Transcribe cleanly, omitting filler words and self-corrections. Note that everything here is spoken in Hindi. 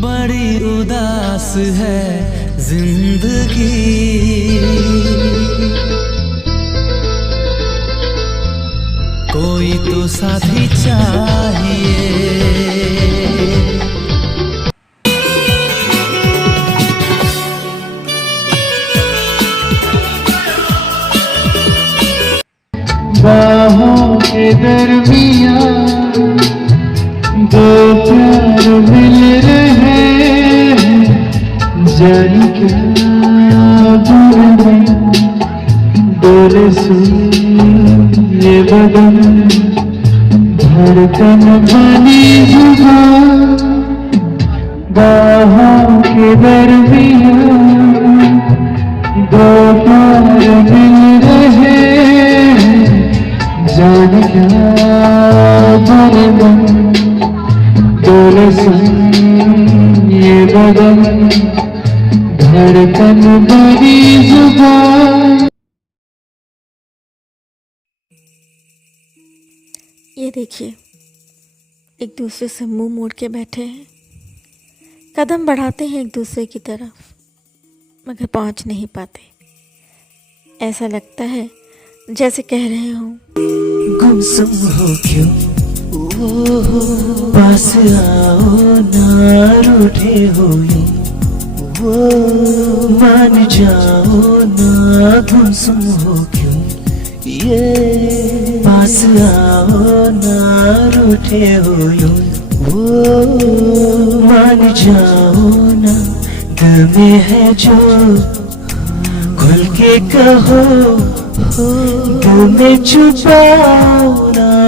बड़ी उदास है जिंदगी, कोई तो साथी चाहिए। बाहों के दरमियाँ दो प्यार मिल रहे हैं, जाने क्या दूर में डोले सुन ये बदन, धड़कन बनी जुबान। बाहों के दरमियाँ दो प्यार मिल रहे हैं, जाने क्या बदन डोले सुन ये बदन, धड़कन बनी जुबान। ये देखिए, एक दूसरे से मुंह मोड़ के बैठे हैं, कदम बढ़ाते हैं एक दूसरे की तरफ, मगर पहुंच नहीं पाते। ऐसा लगता है जैसे कह रहे हो गुमसुम हो क्यों, पास आओ ना रूठे हो यूं, मान जाओ ना गुमसुम हो क्यों, ये पास आओ ना रूठे हो यूं, मान जाओ ना। दिल में है जो खुल के कहो, दिल में छुपाओ ना